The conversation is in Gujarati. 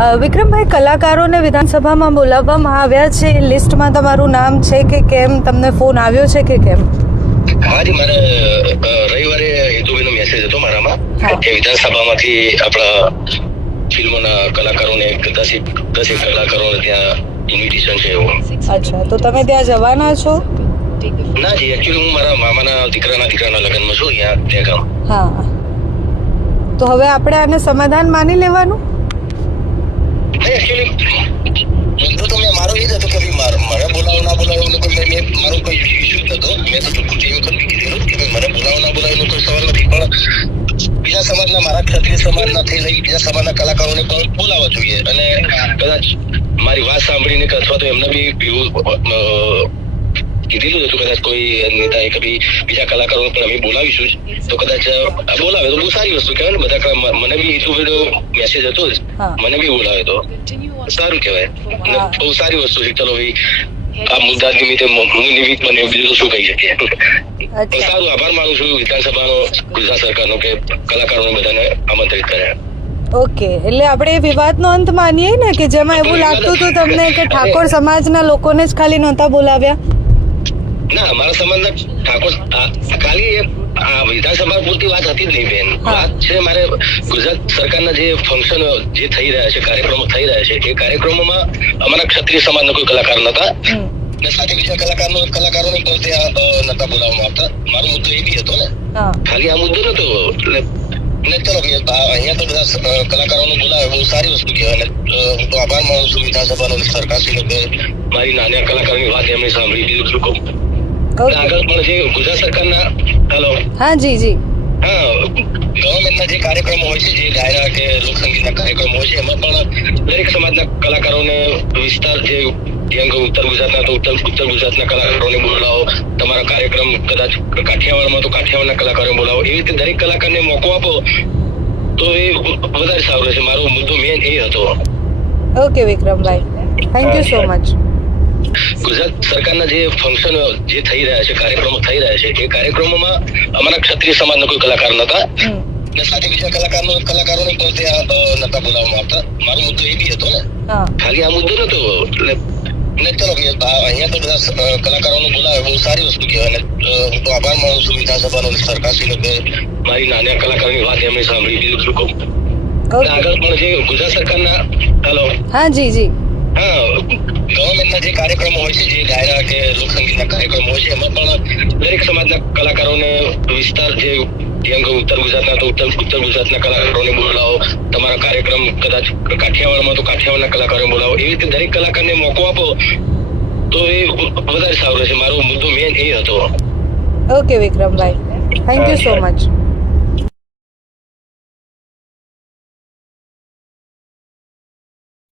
વિક્રમભાઈ, કલાકારોને વિધાનસભામાં બોલાવવામાં આવ્યા છે, લિસ્ટમાં તમારું નામ છે કે કેમ? તમને ફોન આવ્યો છે કે કેમ? હાજી, મારે રવિવારે હેતુભાઈનો મેસેજ હતો મારામાં કે વિધાનસભામાંથી આપણા ફિલ્મોના કલાકારોને 10 કલાકારોને ત્યાં ઇન્વિટેશન છે એવું. અચ્છા, તો તમે ત્યાં જવાના છો? ના જી, એકચ્યુઅલી હું મારા મામાના દીકરાના લગ્નમાં છું અહીંયા ત્યાં ગામ. હા, તો હવે આપણે આને સમાધાન માની લેવાનું? એકચ્યુઅલી મુદ્દો તો મારો એ જ હતો કે મારે બોલાવો ના બોલાવો મેં મારો કોઈ ઇશ્યુ જ નતો. મેં તો ચોખ્ખું એ વખત કીધેલું કે મને બોલાવો ના બોલાવો કોઈ સવાલ નથી, પણ બીજા સમાજના, મારા ક્ષત્રિય સમાજના થઈ લઈ બીજા સમાજના કલાકારોને પણ બોલાવવા જોઈએ. અને કદાચ મારી વાત સાંભળીને કે અથવા તો એમને બી કીધેલું હતું કદાચ કોઈ નેતાએ કે બીજા કલાકારોને પણ અમે બોલાવીશું તો કદાચ બોલાવે તો બહુ સારી વસ્તુ કહેવાય ને. બધા મને બી હેતુભાઈનો મેસેજ હતો જ, મને બી બોલાવે તો સારું કહેવાય, બહુ સારી વસ્તુ છે. ચલો ભાઈ, આ મુદ્દા નિમિત્તે હું નિમિત્ત બને, બીજું શું કહી શકીએ. સારું, આભાર માનું છું વિધાનસભાનો, ગુજરાત સરકારનો કે કલાકારોને બધાને આમંત્રિત કર્યા. ઓકે, એટલે આપણે એ વિવાદનો અંત માનીએ ને કે જેમાં એવું લાગતું હતું તમને કે ઠાકોર સમાજના લોકોને જ ખાલી નહોતા બોલાવ્યા? ના, અમારા સમાજના ઠાકોર ખાલી વિધાનસભા પૂરતી વાત હતી જ નહીં બેન. વાત છે મારે ગુજરાત સરકારના જે ફંક્શન જે થઈ રહ્યા છે, કાર્યક્રમો થઈ રહ્યા છે, એ કાર્યક્રમોમાં અમારા ક્ષત્રિય સમાજના કોઈ કલાકાર નતા ને સાથે બીજા કલાકારોને પણ ત્યાં નતા બોલાવવામાં આવતા. મારો મુદ્દો એ બી હતો ને, ખાલી આ મુદ્દો નતો. ને ચલો અહીંયા તો બધા કલાકારોને બોલાવે, બહુ સારી વસ્તુ કહેવાય. ને હું તો આભાર માનું છું વિધાનસભાનો, સરકારશ્રીનો કે મારી નાના કલાકારોની વાત એમણે સાંભળી. બીજું શું કહું, આગળ પણ જે ગુજરાત સરકારના હેલો હા જી ગવર્મેન્ટના જે કાર્યક્રમો હોય છે, જે ડાયરા કે લોકસંગીતના કાર્યક્રમો હોય છે, એમાં પણ દરેક સમાજના કલાકારોને વિસ્તાર જે ઉત્તર ગુજરાતના તો ઉત્તર ગુજરાતના કલાકારોને બોલાવો. તમારો કાર્યક્રમ કદાચ કાઠિયાવાડમાં તો કાઠિયાવાડના કલાકારોને બોલાવો. એવી રીતે દરેક કલાકારને મોકો આપો તો એ વધારે સારું રહેશે. મારો મુદ્દો મેન એ હતો. Okay Vikrambhai, thank you so much. Gujarat સરકારના જે ફંક્શન જે થઈ રહ્યા છે, કાર્યક્રમો થઈ રહ્યા છે, એ કાર્યક્રમોમાં અમારા ક્ષત્રિય સમાજના કોઈ કલાકાર નતા ને સાથે બીજા કલાકારોને પણ ત્યાં નતા બોલાવવામાં આવતા. મારો મુદ્દો એ બી હતો ને, ખાલી આ મુદ્દો નતો. ને ચલો અહીંયા તો બધા કલાકારોને બોલાવે, બહુ સારી વસ્તુ કહેવાય. ને હું તો આભાર માનું છું વિધાનસભાનો, સરકારશ્રીનો કે મારી નાના કલાકારોની વાત એમણે સાંભળી. બીજું શું કહું, આગળ પણ જે ગુજરાત સરકારના હેલો હા જી ગવર્મેન્ટના જે કાર્યક્રમો હોય છે, જે ડાયરા કે લોકસંગીતના કાર્યક્રમો હોય છે, એમાં પણ દરેક સમાજના કલાકારોને વિસ્તાર જે ઉત્તર ગુજરાતના તો ઉત્તર ગુજરાતના કલાકારોને બોલાવો. તમારો કાર્યક્રમ કદાચ કાઠિયાવાડમાં તો કાઠિયાવાડના કલાકારોને બોલાવો. એવી રીતે દરેક કલાકારને મોકો આપો તો એ વધારે સારું રહેશે. મારો મુદ્દો મેન એ હતો. Okay Vikrambhai, thank you so much.